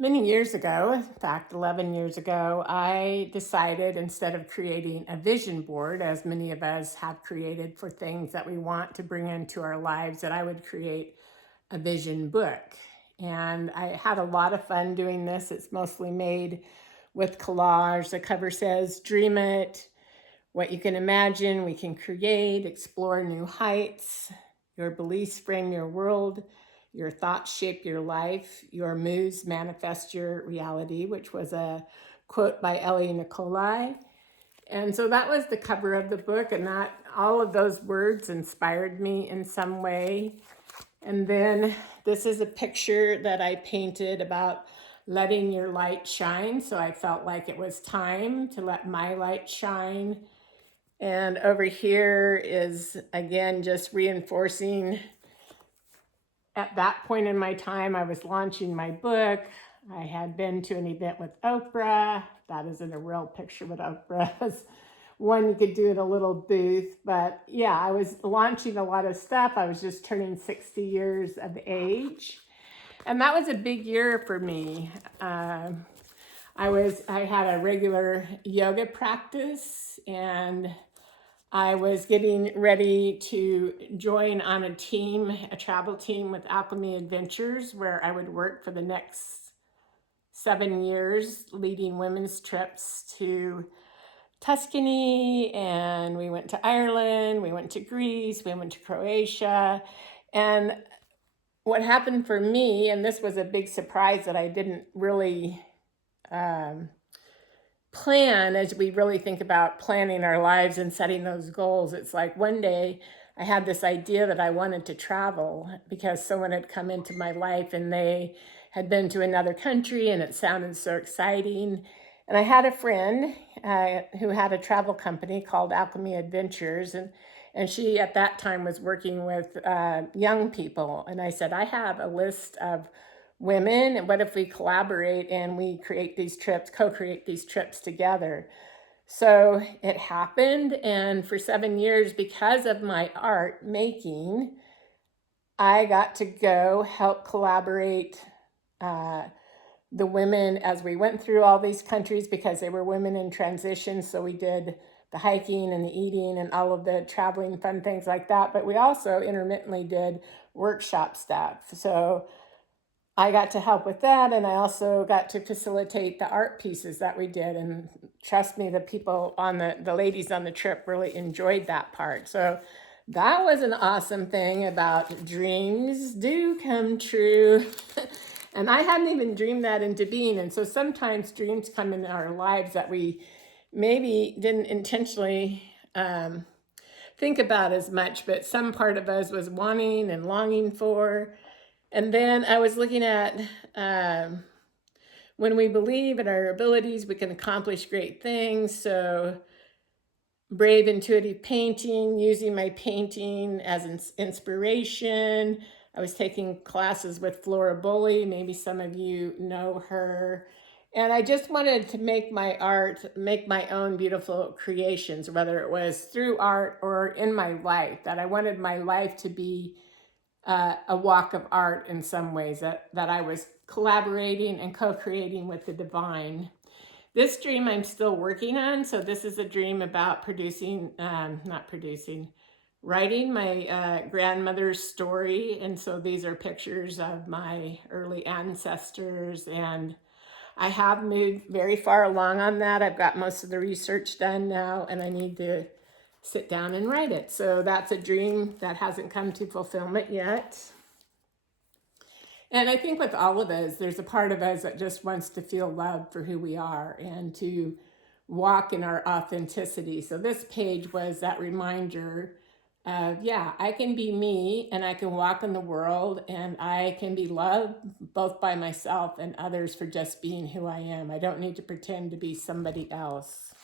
Many years ago, in fact, 11 years ago, I decided instead of creating a vision board, as many of us have created for things that we want to bring into our lives, that I would create a vision book. And I had a lot of fun doing this. It's mostly made with collage. The cover says, "Dream it, what you can imagine, we can create, explore new heights. Your beliefs frame your world. Your thoughts shape your life. Your moods manifest your reality," which was a quote by Ellie Nicolai. And so that was the cover of the book, and that all of those words inspired me in some way. And then this is a picture that I painted about letting your light shine. So I felt like it was time to let my light shine. And over here is, again, just reinforcing at that point in my time, I was launching my book. I had been to an event with Oprah. That isn't a real picture with Oprah. One you could do at a little booth. But yeah, I was launching a lot of stuff. I was just turning 60 years of age. And that was a big year for me. I had a regular yoga practice, and I was getting ready to join on a travel team with Alchemy Adventures, where I would work for the next 7 years, leading women's trips to Tuscany, and we went to Ireland, we went to Greece, we went to Croatia. And what happened for me, and this was a big surprise that I didn't really plan as we really think about planning our lives and setting those goals. It's like one day I had this idea that I wanted to travel because someone had come into my life and they had been to another country and it sounded so exciting. And I had a friend who had a travel company called Alchemy Adventures, and she at that time was working with young people. And I said, I have a list of women, and what if we collaborate and we create these trips, co-create these trips together? So it happened, and for 7 years, because of my art making, I got to go help collaborate the women as we went through all these countries, because they were women in transition. So we did the hiking and the eating and all of the traveling fun things like that. But we also intermittently did workshop stuff. So I got to help with that, and I also got to facilitate the art pieces that we did. And trust me, the people on the ladies on the trip really enjoyed that part. So that was an awesome thing about dreams do come true. And I hadn't even dreamed that into being. And so sometimes dreams come in our lives that we maybe didn't intentionally think about as much, but some part of us was wanting and longing for. And then I was looking at when we believe in our abilities, we can accomplish great things. So brave intuitive painting, using my painting as inspiration. I was taking classes with Flora Bully. Maybe some of you know her. And I just wanted to make my art, make my own beautiful creations, whether it was through art or in my life, that I wanted my life to be a walk of art in some ways, that I was collaborating and co-creating with the divine. This dream I'm still working on. So this is a dream about writing my grandmother's story. And so these are pictures of my early ancestors. And I have moved very far along on that. I've got most of the research done now, and I need to sit down and write it. So that's a dream that hasn't come to fulfillment yet. And I think with all of us, there's a part of us that just wants to feel love for who we are and to walk in our authenticity. So this page was that reminder of, yeah, I can be me and I can walk in the world and I can be loved both by myself and others for just being who I am. I don't need to pretend to be somebody else.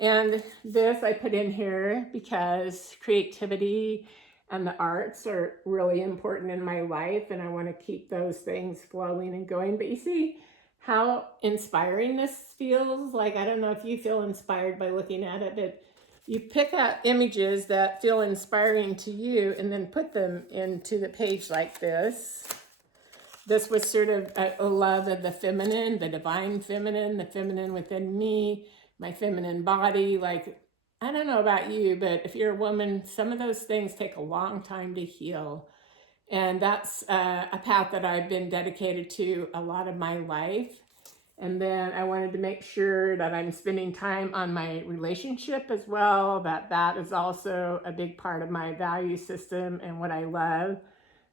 And this I put in here because creativity and the arts are really important in my life, and I want to keep those things flowing and going. But you see how inspiring this feels? Like, I don't know if you feel inspired by looking at it, but you pick out images that feel inspiring to you and then put them into the page like this. this was sort of a love of the feminine, the divine feminine, the feminine within me, my feminine body. Like, I don't know about you, but if you're a woman, some of those things take a long time to heal. And that's a path that I've been dedicated to a lot of my life. And then I wanted to make sure that I'm spending time on my relationship as well, that is also a big part of my value system and what I love.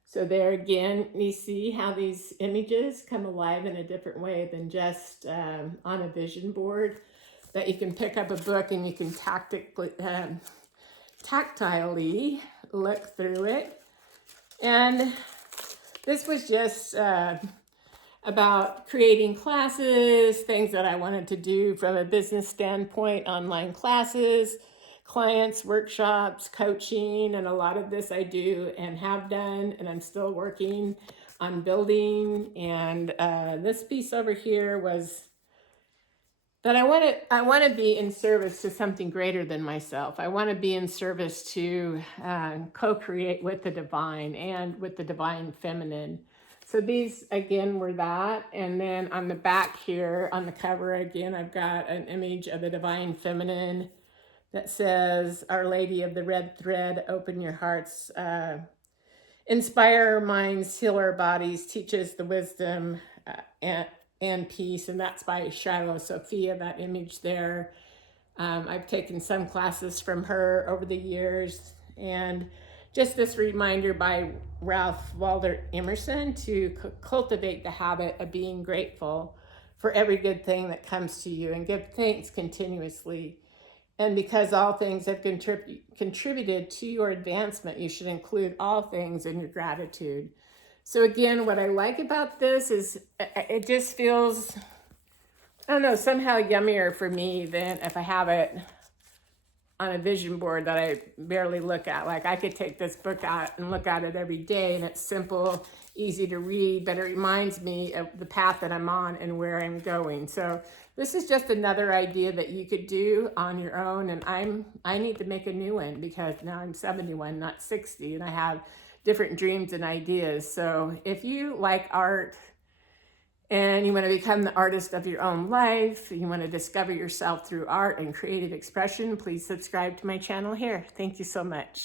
So there again, you see how these images come alive in a different way than just on a vision board, that you can pick up a book and you can tactilely look through it. And this was just about creating classes, things that I wanted to do from a business standpoint, online classes, clients, workshops, coaching, and a lot of this I do and have done, and I'm still working on building. And this piece over here was that I want to be in service to something greater than myself. I want to be in service to co-create with the divine and with the divine feminine. So these again were that. And then on the back here on the cover again, I've got an image of the divine feminine that says, Our Lady of the Red Thread, open your hearts, inspire our minds, heal our bodies, teach us the wisdom and peace. And that's by Shiloh Sophia, that image there. I've taken some classes from her over the years. And just this reminder by Ralph Waldo Emerson to cultivate the habit of being grateful for every good thing that comes to you and give thanks continuously. And because all things have contributed to your advancement, you should include all things in your gratitude. So again, what I like about this is it just feels, I don't know, somehow yummier for me than if I have it on a vision board that I barely look at. Like I could take this book out and look at it every day and it's simple, easy to read, but it reminds me of the path that I'm on and where I'm going. So this is just another idea that you could do on your own. And I need to make a new one because now I'm 71, not 60, and I have different dreams and ideas. So if you like art and you want to become the artist of your own life, you want to discover yourself through art and creative expression, please subscribe to my channel here. Thank you so much.